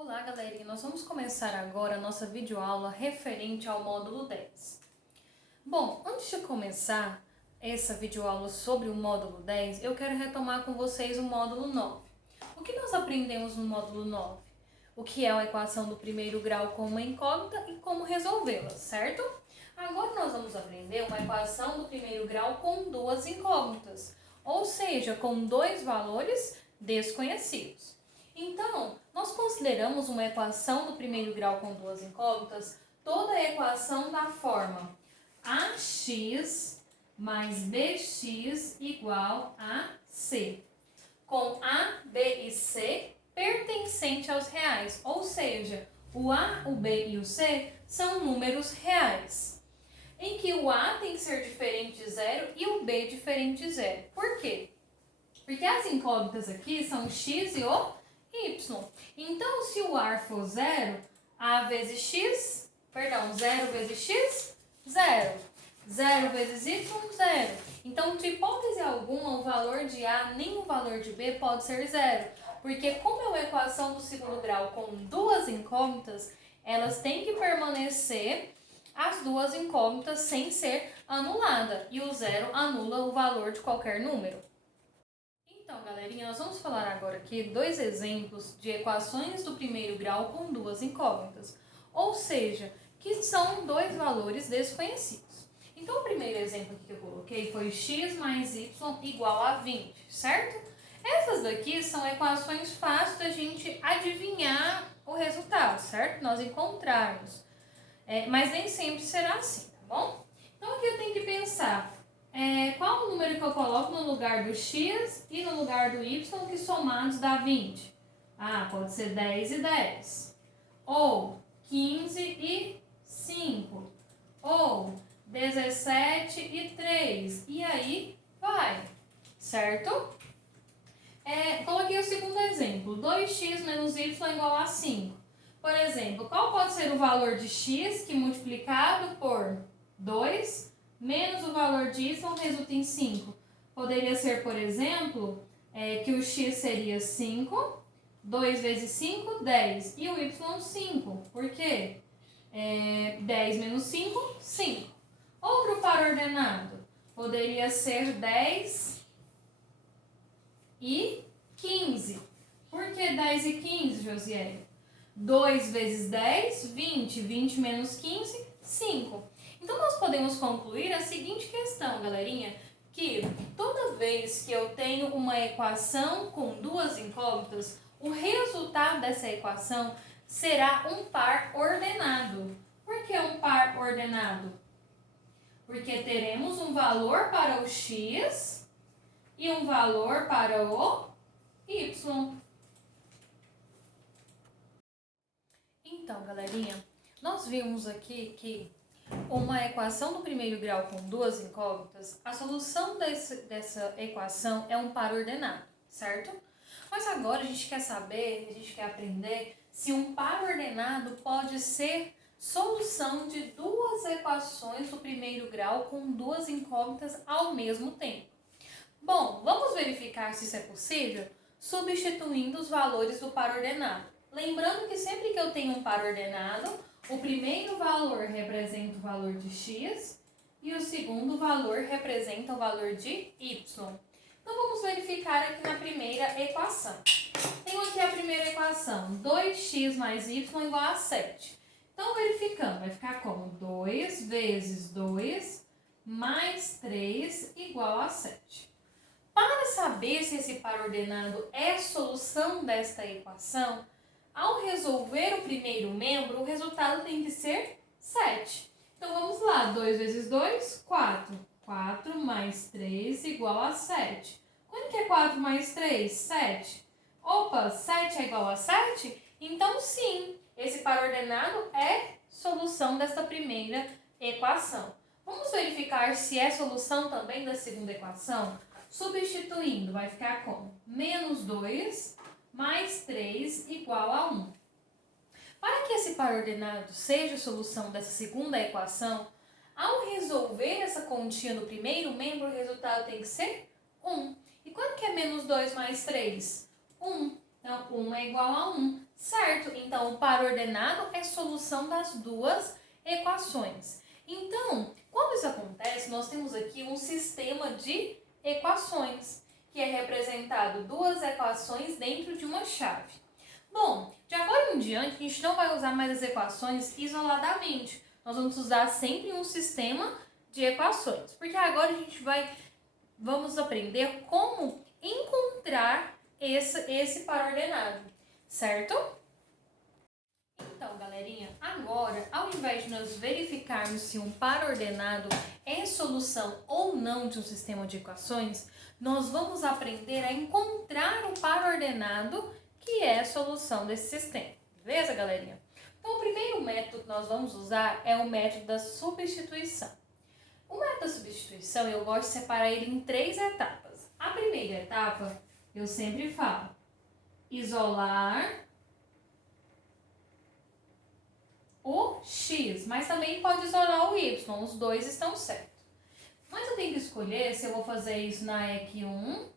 Olá, galerinha! Nós vamos começar agora a nossa videoaula referente ao módulo 10. Bom, antes de começar essa videoaula sobre o módulo 10, eu quero retomar com vocês o módulo 9. O que nós aprendemos no módulo 9? O que é uma equação do primeiro grau com uma incógnita e como resolvê-la, certo? Agora nós vamos aprender uma equação do primeiro grau com duas incógnitas, ou seja, com dois valores desconhecidos. Então, nós consideramos uma equação do primeiro grau com duas incógnitas toda a equação da forma ax mais bx igual a c, com a, b e c pertencente aos reais, ou seja, o a, o b e o c são números reais, em que o a tem que ser diferente de zero e o b diferente de zero. Por quê? Porque as incógnitas aqui são o x e o y. Então, se o a for zero, a vezes x, perdão, 0 vezes x, 0. 0 vezes y, 0. Então, de hipótese alguma, o valor de a nem o valor de b pode ser 0. Porque como é uma equação do segundo grau com duas incógnitas, elas têm que permanecer as duas incógnitas sem ser anulada. E o 0 anula o valor de qualquer número. Então, galerinha, nós vamos falar agora aqui dois exemplos de equações do primeiro grau com duas incógnitas, ou seja, que são dois valores desconhecidos. Então, o primeiro exemplo que eu coloquei foi x mais y igual a 20, certo? Essas daqui são equações fáceis da gente adivinhar o resultado, certo? Nós encontrarmos. Mas nem sempre será assim, tá bom? Então, aqui eu tenho que pensar qual o número que eu coloco no lugar do x e no lugar do y que somados dá 20? Ah, pode ser 10 e 10. Ou 15 e 5. Ou 17 e 3. E aí vai, certo? Coloquei o segundo exemplo. 2x menos y igual a 5. Por exemplo, qual pode ser o valor de x que multiplicado por 2 menos o valor de y resulta em 5. Poderia ser, por exemplo, que o x seria 5, 2 vezes 5, 10, e o y 5. Por quê? 10 menos 5, 5. Outro par ordenado poderia ser 10 e 15. Por que 10 e 15, Josiele? 2 vezes 10, 20. 20 menos 15, 5. Então, nós podemos concluir a seguinte questão, galerinha, que toda vez que eu tenho uma equação com duas incógnitas, o resultado dessa equação será um par ordenado. Por que um par ordenado? Porque teremos um valor para o x e um valor para o y. Então, galerinha, nós vimos aqui que uma equação do primeiro grau com duas incógnitas, a solução dessa equação é um par ordenado, certo? Mas agora a gente quer saber, a gente quer aprender se um par ordenado pode ser solução de duas equações do primeiro grau com duas incógnitas ao mesmo tempo. Bom, vamos verificar se isso é possível substituindo os valores do par ordenado. Lembrando que sempre que eu tenho um par ordenado, o primeiro valor representa o valor de x e o segundo valor representa o valor de y. Então, vamos verificar aqui na primeira equação. Tenho aqui a primeira equação, 2x mais y igual a 7. Então, verificando, vai ficar como 2 vezes 2 mais 3 igual a 7. Para saber se esse par ordenado é solução desta equação, ao resolver o primeiro membro, o resultado tem que ser 7. Então, vamos lá. 2 vezes 2, 4. 4 mais 3 igual a 7. Quanto que é 4 mais 3? 7. Opa, 7 é igual a 7? Então, sim, esse par ordenado é solução desta primeira equação. Vamos verificar se é solução também da segunda equação? Substituindo, vai ficar como? Menos 2 mais 3 igual a 1. Para que esse par ordenado seja a solução dessa segunda equação, ao resolver essa continha no primeiro membro, o resultado tem que ser 1. E quanto que é menos 2 mais 3? 1. Então, 1 é igual a 1, certo? Então, o par ordenado é solução das duas equações. Então, quando isso acontece, nós temos aqui um sistema de equações, que é representado duas equações dentro de uma chave. Bom, de agora em diante, a gente não vai usar mais as equações isoladamente. Nós vamos usar sempre um sistema de equações, porque agora a gente vamos aprender como encontrar esse par ordenado, certo? Então, galerinha, agora, ao invés de nós verificarmos se um par ordenado é solução ou não de um sistema de equações, nós vamos aprender a encontrar o par ordenado que é a solução desse sistema. Beleza, galerinha? Então, o primeiro método que nós vamos usar é o método da substituição. O método da substituição, eu gosto de separar ele em 3 etapas. A primeira etapa, eu sempre falo, isolar o x, mas também pode isolar o y, os dois estão certos. Mas eu tenho que escolher se eu vou fazer isso na EQ 1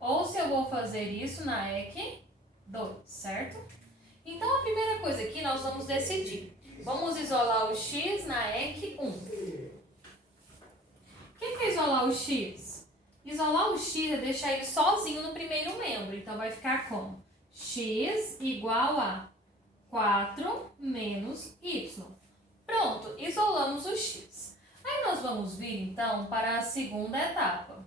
ou se eu vou fazer isso na EQ 2, certo? Então, a primeira coisa aqui nós vamos decidir. Vamos isolar o x na EQ 1. O que é isolar o x? Isolar o x é deixar ele sozinho no primeiro membro. Então, vai ficar como? X igual a 4 menos y. Pronto, isolamos o x. Aí nós vamos vir, então, para a segunda etapa.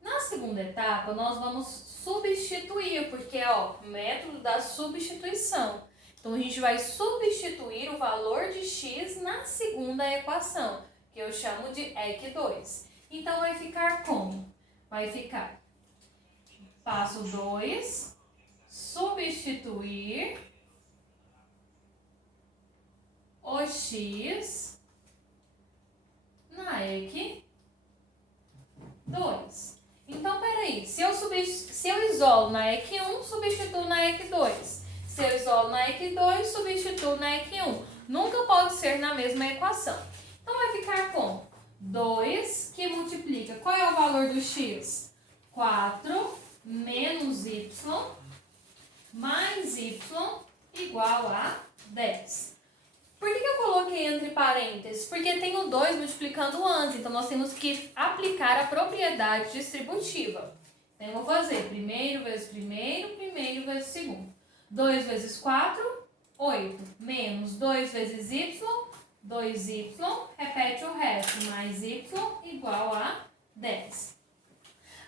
Na segunda etapa, nós vamos substituir, porque é o método da substituição. Então, a gente vai substituir o valor de x na segunda equação, que eu chamo de EQ2. Então, vai ficar como? Vai ficar passo 2, substituir o x na EQ 2. Então, peraí, se eu isolo na EQ 1, substituo na EQ 2. Se eu isolo na EQ 2, substituo na EQ 1. Nunca pode ser na mesma equação. Então, vai ficar com 2 que multiplica. Qual é o valor do x? 4 menos y mais y igual a 10. Por que eu coloquei entre parênteses? Porque tem o 2 multiplicando antes, então nós temos que aplicar a propriedade distributiva. Então, eu vou fazer primeiro vezes primeiro, primeiro vezes segundo. 2 vezes 4, 8. Menos 2 vezes y, 2y, repete o resto, mais y igual a 10.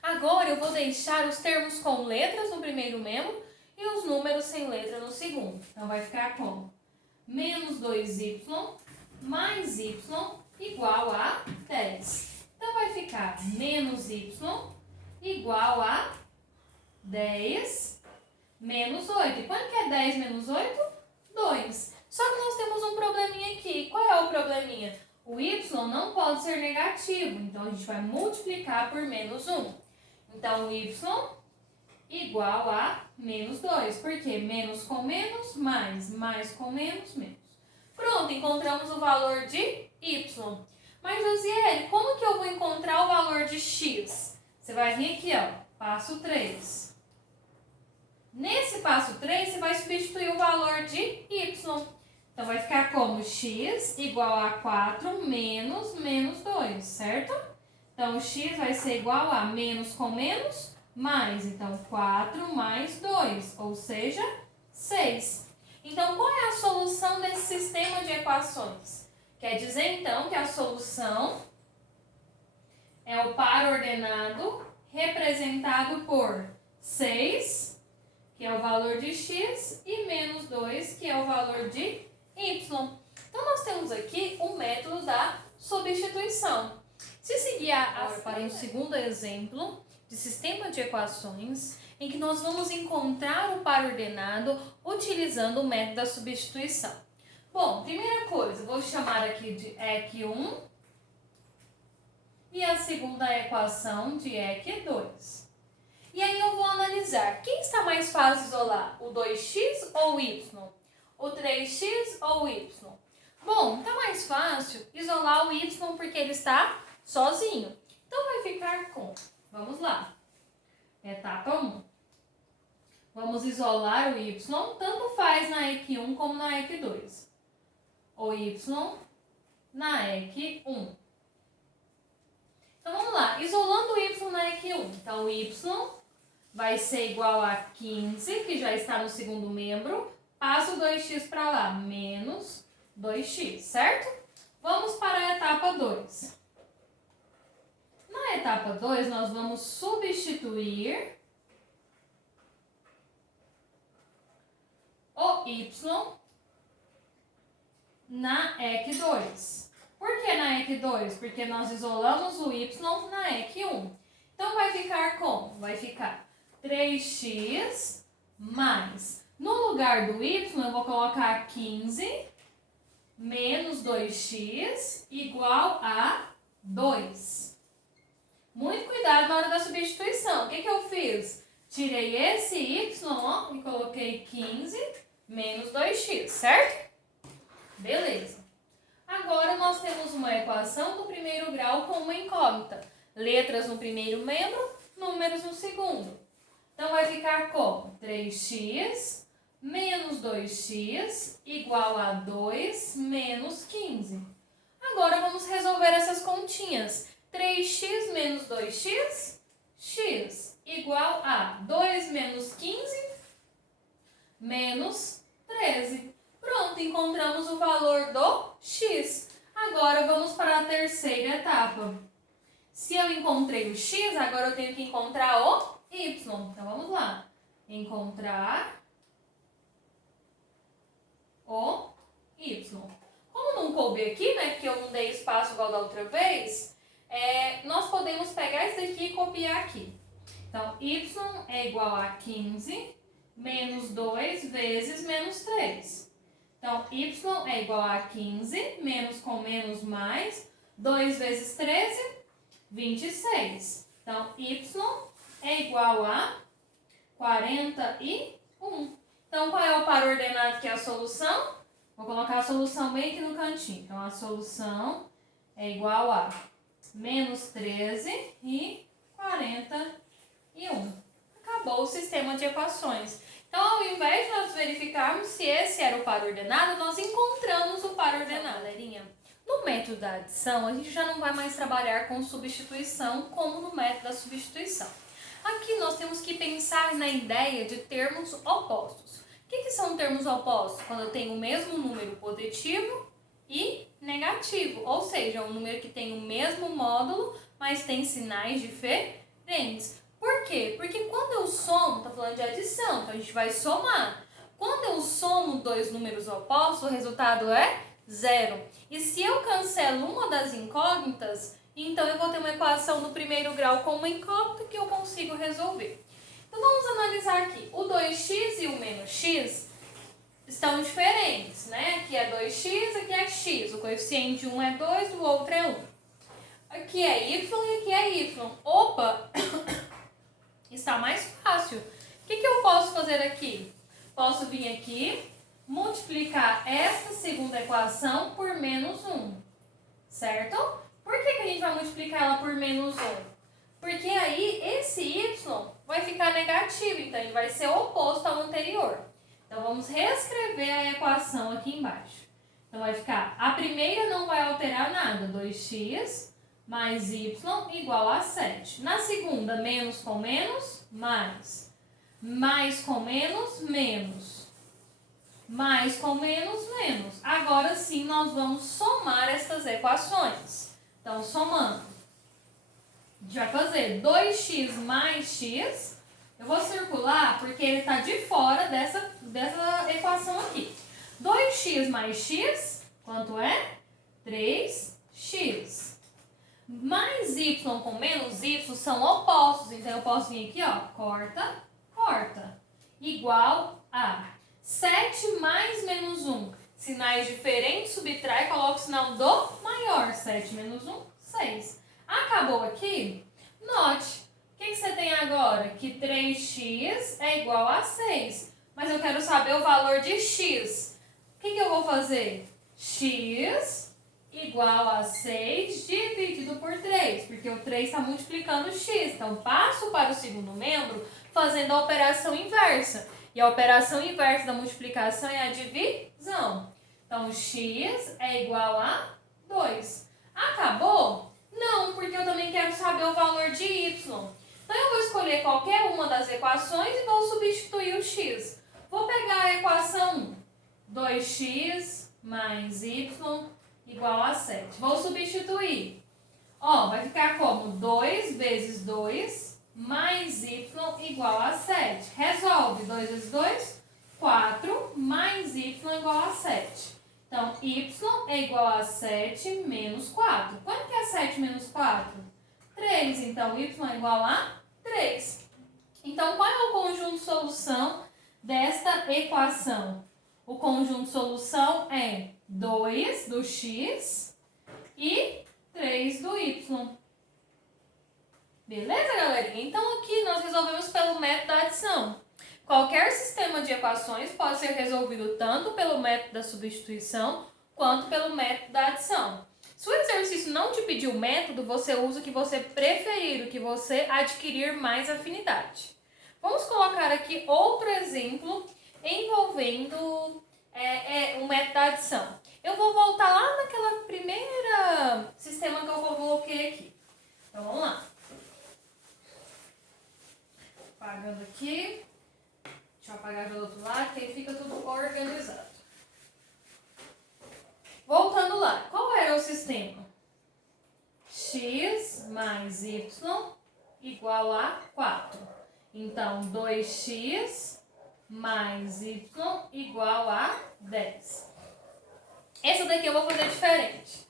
Agora, eu vou deixar os termos com letras no primeiro membro e os números sem letra no segundo. Então, vai ficar como? Menos 2y mais y igual a 10. Então, vai ficar menos y igual a 10 menos 8. E quanto que é 10 menos 8? 2. Só que nós temos um probleminha aqui. Qual é o probleminha? O y não pode ser negativo, então a gente vai multiplicar por menos 1. Então, y igual a menos 2. Por quê? Menos com menos, mais com menos, menos. Pronto, encontramos o valor de y. Mas, Josiele, como que eu vou encontrar o valor de x? Você vai vir aqui, ó, passo 3. Nesse passo 3, você vai substituir o valor de y. Então, vai ficar como x igual a 4 menos 2, certo? Então, o x vai ser igual a menos com menos, mais. Então, 4 mais 2, ou seja, 6. Então, qual é a solução desse sistema de equações? Quer dizer, então, que a solução é o par ordenado representado por 6, que é o valor de x, e menos 2, que é o valor de y. Então, nós temos aqui o método da substituição. Se seguir agora para um segundo exemplo de sistema de equações, em que nós vamos encontrar o par ordenado utilizando o método da substituição. Bom, primeira coisa, vou chamar aqui de EQ1 e a segunda equação de EQ2. E aí eu vou analisar, quem está mais fácil isolar, o 2x ou o y? O 3x ou o y? Bom, está mais fácil isolar o y porque ele está sozinho. Então, vai ficar com, vamos lá, etapa 1. Vamos isolar o y, tanto faz na EQ1 como na EQ2. O y na EQ1. Então, vamos lá. Isolando o y na EQ1. Então, o y vai ser igual a 15, que já está no segundo membro. Passa o 2x para lá, menos 2x, certo? Vamos para a etapa 2. Na etapa 2, nós vamos substituir o y na EQ2. Por que na EQ2? Porque nós isolamos o y na EQ1. Então, vai ficar como? Vai ficar 3x mais... No lugar do y, eu vou colocar 15 menos 2x igual a 2. Muito cuidado na hora da substituição. O que eu fiz? Tirei esse y e coloquei 15 menos 2x, certo? Beleza. Agora, nós temos uma equação do primeiro grau com uma incógnita. Letras no primeiro membro, números no segundo. Então, vai ficar como? 3x menos 2x igual a 2 menos 15. Agora, vamos resolver essas continhas. 3x menos 2x, x, igual a 2 menos 15, menos 13. Pronto, encontramos o valor do x. Agora, vamos para a terceira etapa. Se eu encontrei o x, agora eu tenho que encontrar o y. Então, vamos lá. Encontrar o y. Como não coube aqui, né, porque eu não dei espaço igual da outra vez, nós podemos pegar isso daqui e copiar aqui. Então, y é igual a 15 menos 2 vezes menos 3. Então, y é igual a 15, menos com menos mais, 2 vezes 13, 26. Então, y é igual a 41. Então, qual é o par ordenado que é a solução? Vou colocar a solução bem aqui no cantinho. Então, a solução é igual a menos 13 e 41. Acabou o sistema de equações. Então, ao invés de nós verificarmos se esse era o par ordenado, nós encontramos o par ordenado. Galerinha, no método da adição, a gente já não vai mais trabalhar com substituição como no método da substituição. Aqui nós temos que pensar na ideia de termos opostos. O que são termos opostos? Quando eu tenho o mesmo número positivo e negativo, ou seja, um número que tem o mesmo módulo, mas tem sinais diferentes. Por quê? Porque quando eu somo, estou falando de adição, então a gente vai somar. Quando eu somo dois números opostos, o resultado é 0. E se eu cancelo uma das incógnitas, então eu vou ter uma equação do primeiro grau com uma incógnita que eu consigo resolver. Então vamos analisar aqui. O 2x e o menos x estão diferentes, né? Aqui é 2x, aqui é x. O coeficiente de um é 2, do outro é 1. Aqui é y e aqui é y. Opa! Está mais fácil. O que eu posso fazer aqui? Posso vir aqui, multiplicar esta segunda equação por menos 1, certo? Por que a gente vai multiplicar ela por menos 1? Porque aí esse y vai ficar negativo, então ele vai ser oposto ao anterior. Então vamos reescrever a equação aqui embaixo. Então vai ficar, a primeira não vai alterar nada, 2x mais y igual a 7. Na segunda, menos com menos, mais. Mais com menos, menos. Mais com menos, menos. Agora sim, nós vamos somar estas equações. Então, somando. A gente vai fazer 2x mais x. Eu vou circular porque ele está de fora dessa equação aqui. 2x mais x, quanto é? 3x. Mais y com menos y são opostos. Então, eu posso vir aqui, ó, corta, corta. Igual a 7 mais menos 1. Sinais diferentes, subtrai, coloca o sinal do maior. 7 menos 1, 6. Acabou aqui? Note, o que você tem agora? Que 3x é igual a 6. Mas eu quero saber o valor de x. O que eu vou fazer? X igual a 6 dividido por 3, porque o 3 está multiplicando o x. Então, passo para o segundo membro fazendo a operação inversa. E a operação inversa da multiplicação é a divisão. Então, x é igual a 2. Acabou? Não, porque eu também quero saber o valor de y. Então, eu vou escolher qualquer uma das equações e vou substituir o x. Vou pegar a equação 1, 2x mais y igual a 7. Vou substituir. Ó, vai ficar como 2 vezes 2 mais y igual a 7. Resolve. 2 vezes 2, 4 mais y igual a 7. Então, y é igual a 7 menos 4. Quanto que é 7 menos 4? 3. Então, y é igual a 3. Então, qual é o conjunto de solução desta equação? O conjunto de solução é 2 do x e 3 do y. Beleza, galerinha? Então, aqui nós resolvemos pelo método da adição. Qualquer sistema de equações pode ser resolvido tanto pelo método da substituição quanto pelo método da adição. Se o exercício não te pedir o método, você usa o que você preferir, o que você adquirir mais afinidade. Vamos colocar aqui outro exemplo envolvendo o método da adição. Eu vou voltar lá naquela primeira sistema que eu coloquei aqui. Então, vamos lá. Apagando aqui. Deixa eu apagar do outro lado, que aí fica tudo organizado. Voltando lá, qual era o sistema? X mais y igual a 4. Então, 2x mais y igual a 10. Essa daqui eu vou fazer diferente.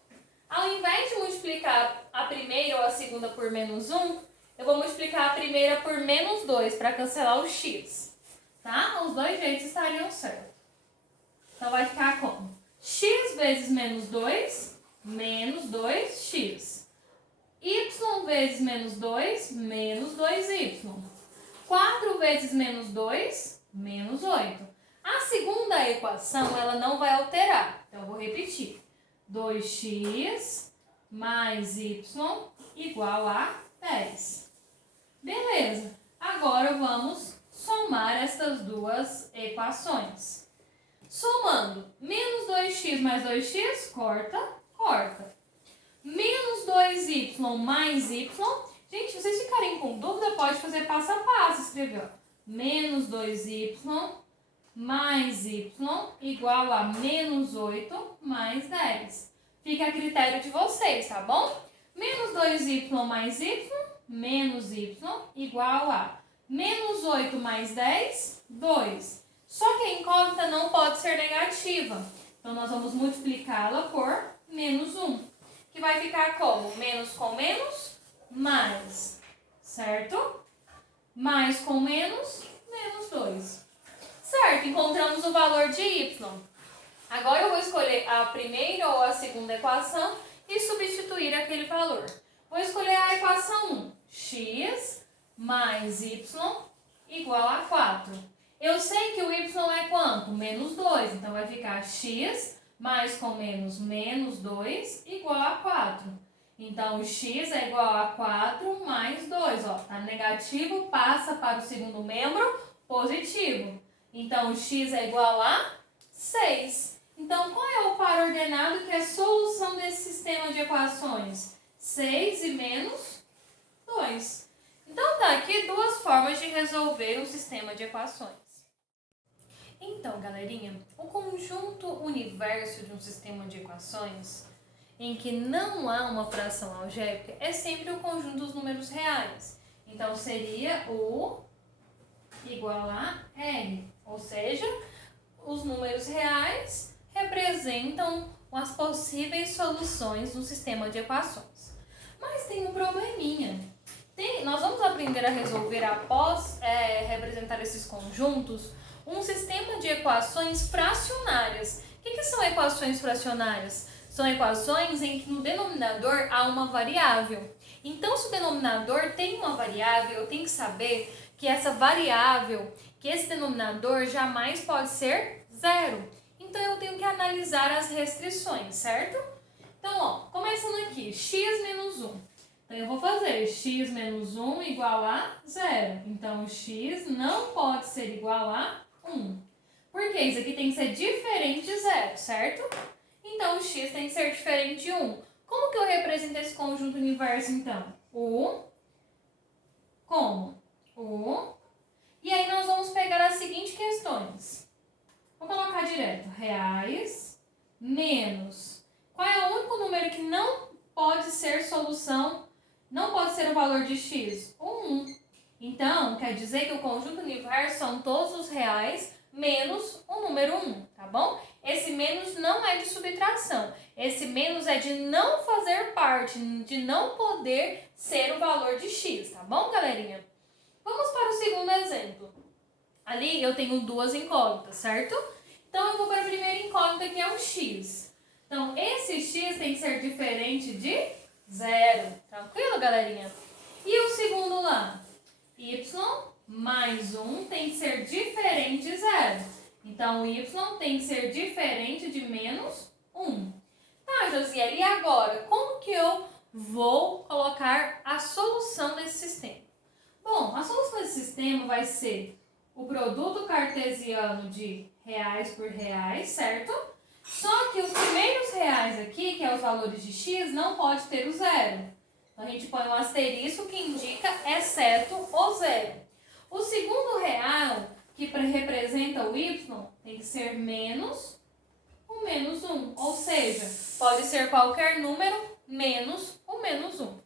Ao invés de multiplicar a primeira ou a segunda por menos 1, eu vou multiplicar a primeira por menos 2 para cancelar o x. Tá? Os dois jeitos estariam certos. Então, vai ficar como? X vezes menos 2, menos 2x. Y vezes menos 2, menos 2y. 4 vezes menos 2, menos 8. A segunda equação, ela não vai alterar. Então, eu vou repetir. 2x mais y igual a 10. Beleza. Agora, vamos somar essas duas equações. Somando, menos 2x mais 2x, corta, corta. Menos 2y mais y. Gente, se vocês ficarem com dúvida, pode fazer passo a passo. Escrever, ó. Menos 2y mais y igual a menos 8 mais 10. Fica a critério de vocês, tá bom? Menos 2y mais y, menos y igual a menos 8 mais 10, 2. Só que a incógnita não pode ser negativa. Então, nós vamos multiplicá-la por menos 1. Que vai ficar como? Menos com menos, mais. Certo? Mais com menos, menos 2. Certo, encontramos o valor de y. Agora eu vou escolher a primeira ou a segunda equação e substituir aquele valor. Vou escolher a equação 1. X mais y igual a 4. Eu sei que o y é quanto? Menos 2. Então, vai ficar x mais com menos, menos 2 igual a 4. Então, o x é igual a 4 mais 2. Ó, tá negativo, passa para o segundo membro, positivo. Então, o x é igual a 6. Então, qual é o par ordenado que é a solução desse sistema de equações? 6 e menos 2. Então, tá aqui duas formas de resolver um sistema de equações. Então, galerinha, o conjunto universo de um sistema de equações em que não há uma fração algébrica é sempre o conjunto dos números reais. Então, seria o igual a R, ou seja, os números reais representam as possíveis soluções do sistema de equações. Mas tem um probleminha. Nós vamos aprender a resolver, após representar esses conjuntos, um sistema de equações fracionárias. O que são equações fracionárias? São equações em que no denominador há uma variável. Então, se o denominador tem uma variável, eu tenho que saber que essa variável, que esse denominador jamais pode ser zero. Então, eu tenho que analisar as restrições, certo? Então, ó, começando aqui, x menos 1. Então, eu vou fazer x menos 1 igual a 0. Então, o x não pode ser igual a 1. Porque isso aqui tem que ser diferente de 0, certo? Então, o x tem que ser diferente de 1. Como que eu represento esse conjunto universo, então? Como? E aí, nós vamos pegar as seguintes questões. Vou colocar direto. Reais menos... Qual é o único número que não pode ser solução, não pode ser o valor de x? O 1. Então, quer dizer que o conjunto universo são todos os reais menos o número 1, tá bom? Esse menos não é de subtração. Esse menos é de não fazer parte, de não poder ser o valor de x, tá bom, galerinha? Vamos para o segundo exemplo. Ali eu tenho duas incógnitas, certo? Então, eu vou para a primeira incógnita, que é o x. Então, esse x tem que ser diferente de 0. Tranquilo, galerinha? E o segundo lá? Y mais 1 tem que ser diferente de 0. Então, o y tem que ser diferente de menos 1. Tá, Josiele, e agora? Como que eu vou colocar a solução desse sistema? Bom, a solução desse sistema vai ser o produto cartesiano de reais por reais, certo? Só que os primeiros reais aqui, que é os valores de x, não pode ter o 0. Então, a gente põe um asterisco que indica exceto o 0. O segundo real, que representa o y, tem que ser menos o menos 1. Ou seja, pode ser qualquer número menos o menos 1.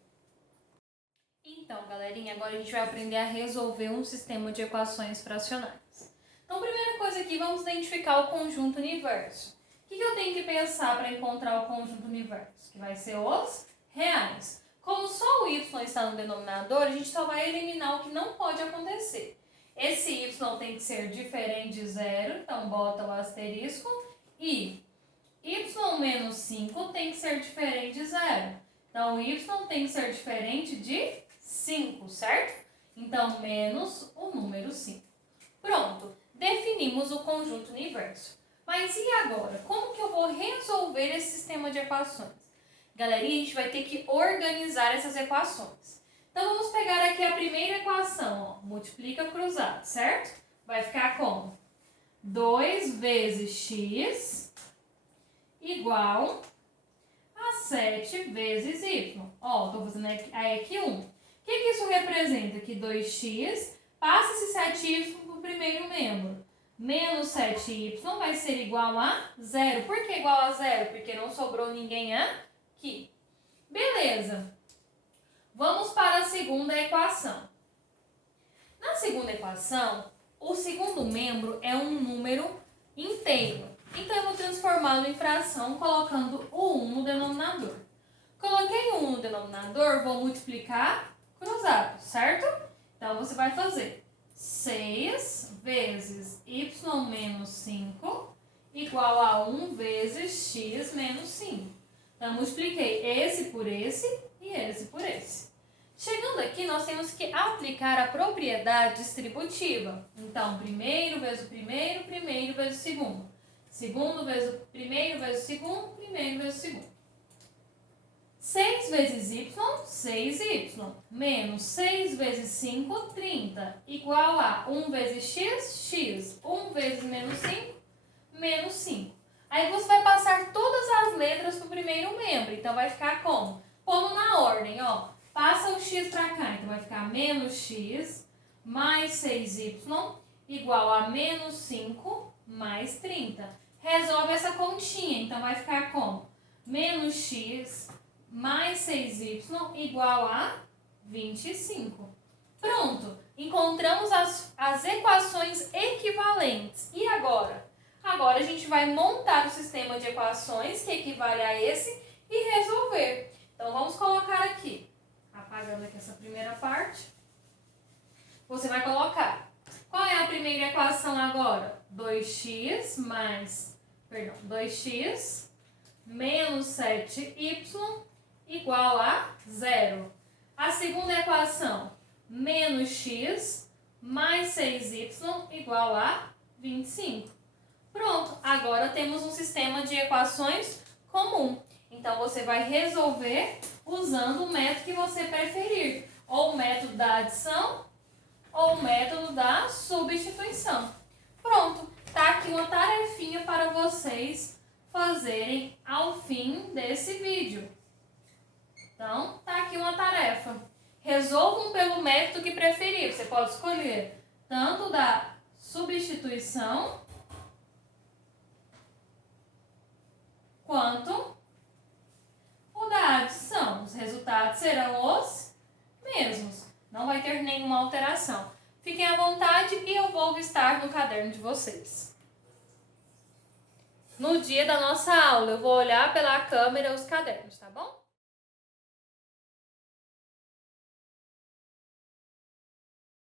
Então, galerinha, agora a gente vai aprender a resolver um sistema de equações fracionárias. Então, primeira coisa aqui, vamos identificar o conjunto universo. O que eu tenho que pensar para encontrar o conjunto universo? Que vai ser os reais. Como só o y está no denominador, a gente só vai eliminar o que não pode acontecer. Esse y tem que ser diferente de 0, então bota o asterisco. E y menos 5 tem que ser diferente de 0. Então, y tem que ser diferente de 5, certo? Então, menos o número 5. Pronto, definimos o conjunto universo. Mas e agora? Como que eu vou resolver esse sistema de equações? Galerinha, a gente vai ter que organizar essas equações. Então, vamos pegar aqui a primeira equação, ó, multiplica cruzado, certo? Vai ficar como? 2 vezes x igual a 7 vezes y. Ó, estou fazendo aqui 1. O que isso representa? Que 2x passa esse 7y para o primeiro membro. Menos 7y vai ser igual a 0. Por que igual a 0? Porque não sobrou ninguém aqui. Beleza. Vamos para a segunda equação. Na segunda equação, o segundo membro é um número inteiro. Então, eu vou transformá-lo em fração colocando o 1 no denominador. Coloquei o 1 no denominador, vou multiplicar cruzado, certo? Então, você vai fazer 6 vezes y menos 5 igual a 1 vezes x menos 5. Então, multipliquei esse por esse e esse por esse. Chegando aqui, nós temos que aplicar a propriedade distributiva. Então, primeiro vezes o primeiro, primeiro vezes o segundo. Segundo vezes o primeiro vezes o segundo, primeiro vezes o segundo. 6 vezes y, 6y, menos 6 vezes 5, 30, igual a 1 vezes x, x, 1 vezes menos 5, menos 5. Aí você vai passar todas as letras para o primeiro membro, então vai ficar como? Pondo na ordem, ó, passa o x para cá, então vai ficar menos x mais 6y igual a menos 5 mais 30. Resolve essa continha, então vai ficar como? Menos x mais 6y igual a 25. Pronto, encontramos as equações equivalentes. E agora? Agora a gente vai montar o sistema de equações que equivale a esse e resolver. Então vamos colocar aqui, apagando aqui essa primeira parte. Você vai colocar, qual é a primeira equação agora? 2x menos 7y igual a 0. A segunda equação, menos x mais 6y igual a 25. Pronto, agora temos um sistema de equações comum. Então, você vai resolver usando o método que você preferir. Ou o método da adição, ou o método da substituição. Pronto, tá aqui uma tarefinha para vocês fazerem ao fim desse vídeo. Então, tá aqui uma tarefa. Resolvam pelo método que preferir. Você pode escolher tanto da substituição quanto o da adição. Os resultados serão os mesmos. Não vai ter nenhuma alteração. Fiquem à vontade e eu vou estar no caderno de vocês. No dia da nossa aula, eu vou olhar pela câmera os cadernos, tá bom?